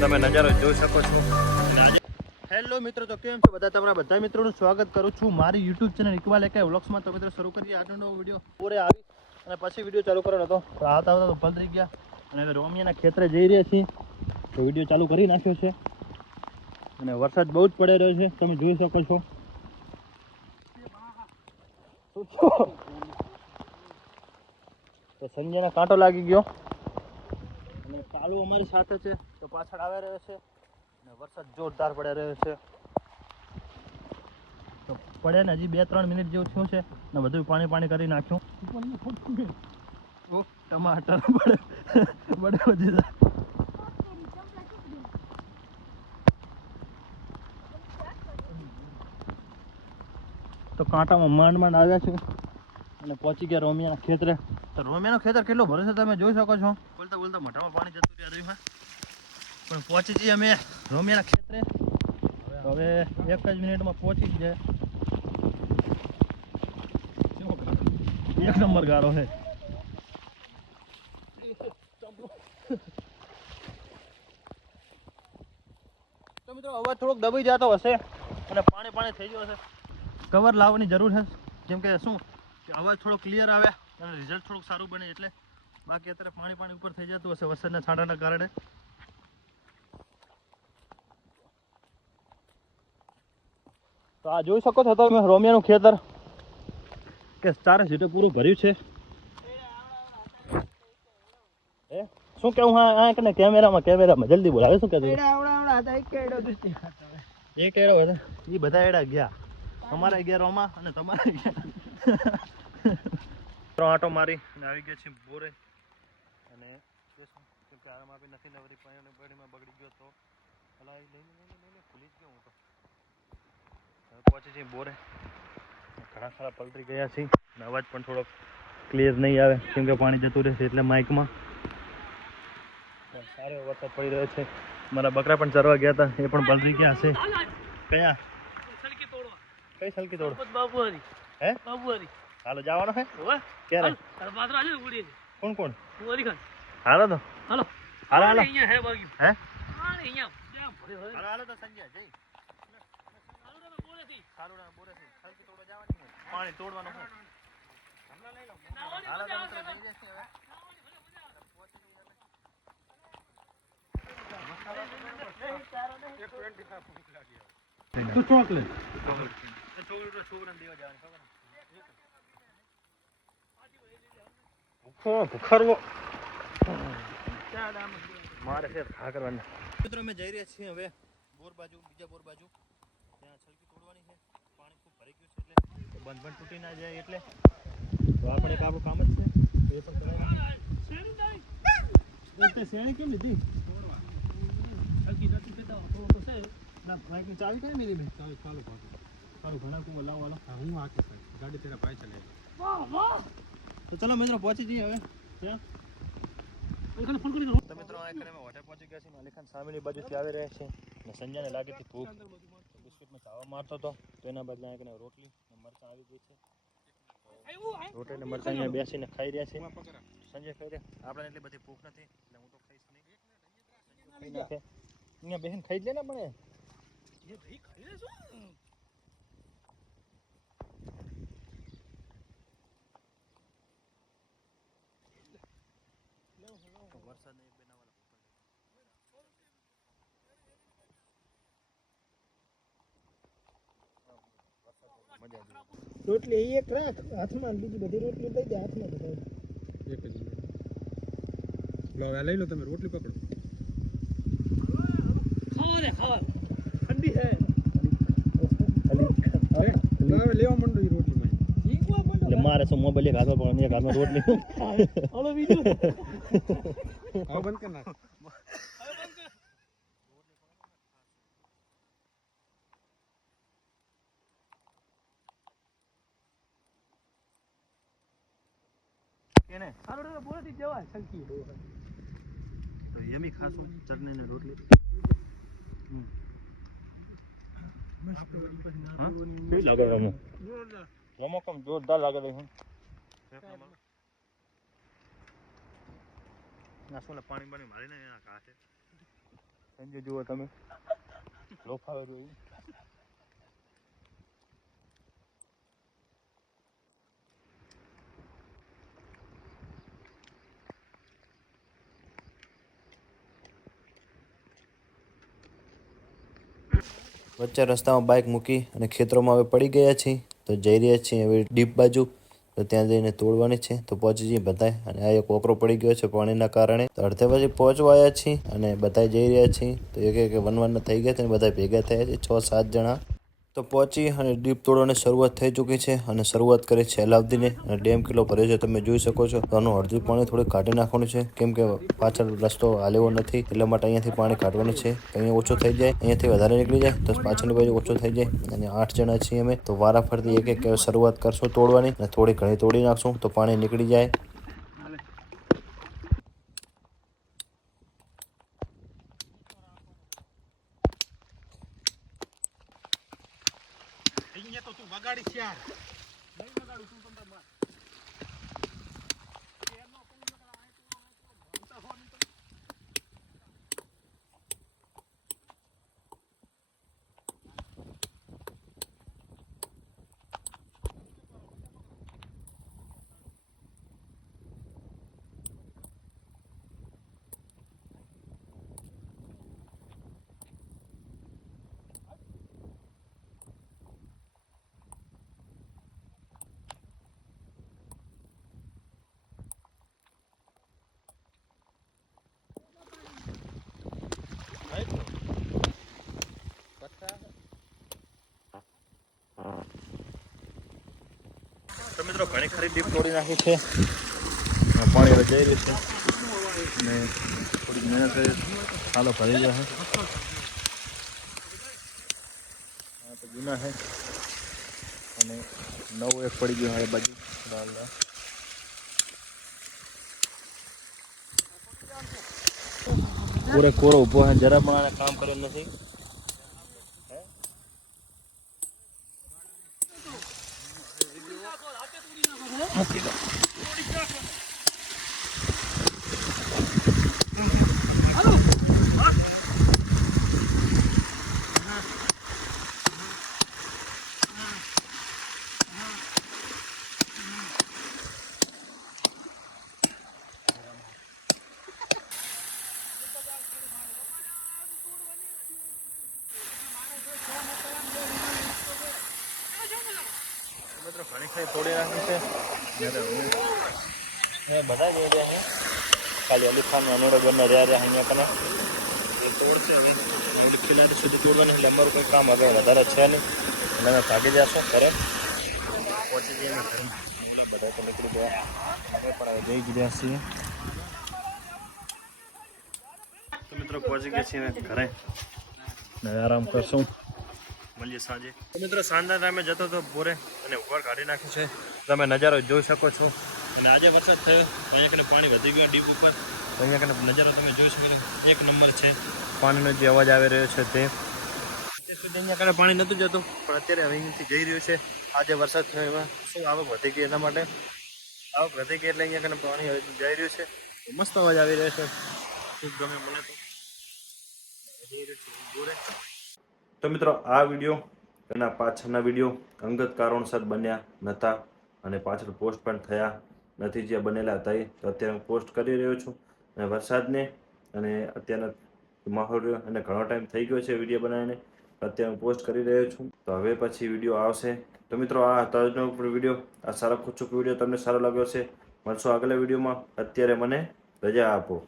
તમે નજારો જોઈ શકો છો. હેલો મિત્રો, તો કેમ છો બધા? તમારા બધા મિત્રોનું સ્વાગત કરું છું મારી યુટ્યુબ ચેનલ ઇકબાલ એકે વ્લોગ્સમાં. તો મિત્રો શરૂ કરીએ આજનો નવો વિડીયો. પૂરે આવી અને પછી વિડીયો ચાલુ કરવાનો હતો. આવતા આવતા તો પલળી ગયા અને હવે રોમિયાના ખેતરે જઈ રહ્યા છીએ. તો વિડીયો ચાલુ કરી નાખ્યો છે અને વરસાદ બહુ જ પડી રહ્યો છે, તમે જોઈ શકો છો. તો સંજયને કાંટો લાગી ગયો અને કાળુ અમારી સાથે છે, તો પાછળ આવી રહ્યો છે અને વરસાદ જોરદાર પડી રહ્યો છે. તો પડે ને હજી 2-3 મિનિટ જેવું થયું છે ને બધું પાણી કરી નાખ્યું. ઓ ટમાટર બડે વધી જાય. તો કાંટામાં માંડ આવ્યા છે અને પહોંચી ગયા રોમિયાના ખેતરે. તો રોમિયાનું ખેતર કેટલું ભરે છે તમે જોઈ શકો છો. બોલતા બોલતા મોઢામાં પાણી જતું રહ્યા રહ્યું પણ પહોંચી જઈએ અમે રોમિયાના ખેતરે. હવે 1 જ મિનિટમાં પહોંચી જ જાય. એક નંબર ગારો છે. તો મિત્રો અવાજ થોડોક દબાઈ જતો હશે અને પાણી થઈ ગયો હશે. કવર લાવવાની જરૂર છે, કેમ કે શું કે અવાજ થોડો ક્લિયર આવે અને રિઝલ્ટ થોડુંક સારું બને એટલે. બાકી અત્યારે પાણી ઉપર થઈ જતું હશે વરસાદના છાંટાના કારણે. તો આ જોઈ શકો છો તમે રોમિયાનું ખેતર કે ચારે સીટે પૂરું ભર્યું છે. શું કેવું? હા કે કેમેરામાં જલ્દી બોલાવે. શું કહેતું? એક એડો હતા એ બધા એડા ગયા. અમારા ગયા રોમાં અને તમારા ગયા આટો મારી અને આવી ગયા છે બોરે. અને આરામ આપી નથી નવરી પાણીમાં બગડી ગયો તો ભૂલી જ ગયો હું તો. હવે પહોંચી જઈએ બોરે. ઘણા ખરા પલટી ગયા છે અને અવાજ પણ થોડોક ક્લિયર નહીં આવે કેમ કે પાણી જતું રહેશે એટલે માઇકમાં. સારો વરસાદ પડી રહ્યો છે. મારા બકરા પણ ચરવા ગયા હતા, એ પણ પલટી ગયા હશે. કયા? કઈ સલકી તોડ? બાબુવારી. હે બાબુવારી? હાલો જવાનો છે ક્યારે? કોણ કોણ? હાલો તો હાલો હાલો હાલો. અહીંયા હે બાગ્યું હે હાલો તો સંજય જઈ પાણી તોડવાનું છે. ભૂખરવો મારે છે ખા કરવાના. મિત્રો અમે જઈ રહ્યા છીએ હવે બોર બાજુ, બીજા બોર બાજુ. ત્યાં છલકી તોડવાની છે. પાણી ખૂબ ભરી ગયું છે એટલે બંધ તૂટી ના જાય એટલે. તો આપણે એક આપણું કામ જ છે એ પણ કરાવી. શેણી કેમ લીધી? ચાવી કઈ મિલી ભાઈ? ચાવી ચાલુ સારું ઘણા કું લાવો હું આખી ગાડી તેરા ભાઈ ચલાવી. તો ચલો મિત્રો પહોંચી જઈએ હવે ત્યાં. તો મિત્રો આ કરે હોટે પહોંચી ગયા છીએ. માલિકાન સામેની બાજુથી આવી રહ્યા છે અને સંજયને લાગી હતી ભૂખ. બિસ્કિટમાં ચાવા મારતો હતો તો એના બદલે આ રોટલી મરચાં આવી ગઈ છે. રોટલી ને મરચાં અહીંયા બેસીને ખાઈ રહ્યા છે. સંજય ખાઈ રહ્યા. આપણે એટલી બધી ભૂખ નથી એટલે હું તો ખાઈશ નહીં. અહીંયા બેસીને ખાઈ જ લે ને મને. વરસાદ નહીં બનાવવાનો. રોટલી એક રાખ હાથમાં, બીજી બધી રોટલી લઈ દે હાથમાં. બધા એક જ લો લઈ લો તમે રોટલી પકડો. ખાવા ઠંડી છે. હવે લેવા માંડો એ રોટલી એટલે મારે શું મોબાઈલ એક હાથમાં પણ એક હાથમાં રોટલી. હલો બીજું હવે બંધ કર નાખ. કેને સારું રે બોલતી જવાય સલકી તો યમી ખાશું ચટણી ને રોટલી. કેવી લાગે રમો? રમો કમ જોરદાર લાગે છે. ના શું પાણી મારીને એના કાશે સંજય જુઓ તમે લોફાવે જોયું. વચ્ચે રસ્તામાં બાઇક મૂકી અને ખેતરોમાં હવે પડી ગયા છીએ તો જઈ રહ્યા છીએ હવે ડીપ બાજુ. તો ત્યાં જઈને તોડવાની છે તો પહોંચી જઈએ બધાય. અને આ એક કોકરો પડી ગયો છે પાણીના કારણે તો અડધે પછી પહોંચવા આવ્યા છીએ અને બધા જઈ રહ્યા છીએ. તો એક વન થઈ ગયા છે અને બધા ભેગા થયા છે 6-7 જણા. તો પહોંચી અને ડીપ તોડવાની શરૂઆત થઈ ચૂકી છે અને શરૂઆત કરી છે અલાઉદ્દીને. અને ડેમ કેટલો ભર્યો છે તમે જોઈ શકો છો. તો આનું અડધું પાણી થોડું કાઢી નાખવાનું છે કેમ કે પાછળ રસ્તો હાલેવો નથી એટલા માટે અહીંયાથી પાણી કાઢવાનું છે. અહીંયા ઓછો થઈ જાય, અહીંયાથી વધારે નીકળી જાય તો પાછળની બાજુ ઓછો થઈ જાય. અને 8 જણા છીએ અમે તો વારાફરતી એક શરૂઆત કરશું તોડવાની અને થોડી ઘણી તોડી નાખશું તો પાણી નીકળી જાય. અહીંયા તો તું વગાડી છે યાર. નહીં વગાડું તું તમ તાર. તો મિત્રો ઘણી ખરી ડીપ તોડી નાખી છે. પાણી હવે જઈ રહ્યું છે અને થોડી મહેનત કરી હાલો ભરી ગયા છે. હા તો જૂના છે અને નવું એક પડી ગયું આ બાજુ લાલ લાલ. પૂરે કોરો ઊભો છે જરા પણ આને કામ કર્યું નથી. મિત્રો ઘણી ખરી તોડી નાખી છે. બધા જઈ રહ્યા છે ખાલી અલી ખાન અનોડો ઘરના રહ્યા અહીંયા કને એ તોડશે. હવે થોડીક કિનારી સુધી તોડવાની એટલે અમારું કંઈ કામ હવે વધારે છે નહીં એટલે અમે ભાગી જશું ઘરે. પહોંચી જઈએ અમે ઘરે. બધા તો નીકળી ગયા અમે પણ હવે જઈ ગયા છીએ. તો મિત્રો પહોંચી ગયા છીએ ઘરે ને આરામ કરશું. મળીએ સાંજે. તો મિત્રો સાંજના ટાઈમે જતો હતો બોરે અને ઉપર કાઢી નાખ્યું છે. તમે નજારો જોઈ શકો છો. અને આજે વરસાદ થયો તો અહીંયા કને પાણી વધી ગયું ડીપ ઉપર. તો અહીંયા કને નજારો તમે જોઈ શકો છો. એક નંબર છે. પાણીનો જે અવાજ આવી રહ્યો છે તે અત્યાર સુધી અહીંયા કને પાણી નહોતું જતું પણ અત્યારે હવે અહીંયાથી જઈ રહ્યું છે. આજે વરસાદ થયો એમાં શું આવક વધી ગઈ એના માટે આવક વધી ગઈ એટલે અહીંયા કને પાણી હવે જઈ રહ્યું છે. મસ્ત અવાજ આવી રહ્યો છે. ખૂબ ગમે મને તો જઈ રહ્યું છે બોરે. તો મિત્રો આ વિડીયો એના પાછળના વિડીયો અંગત કારણોસર બન્યા નહોતા અને પાછળ પોસ્ટ પણ થયા નથી જે બનેલા હતા એ તો અત્યારે હું પોસ્ટ કરી રહ્યો છું. અને વરસાદને અને અત્યારનો માહોલ રહ્યો અને ઘણો ટાઈમ થઈ ગયો છે વિડીયો બનાવીને અત્યારે હું પોસ્ટ કરી રહ્યો છું. તો હવે પછી વિડીયો આવશે. તો મિત્રો આ હતો આજનો વિડીયો. આ સારો ખૂચુક વિડીયો તમને સારો લાગ્યો છે. મળશો આગલા વિડીયોમાં. અત્યારે મને રજા આપો.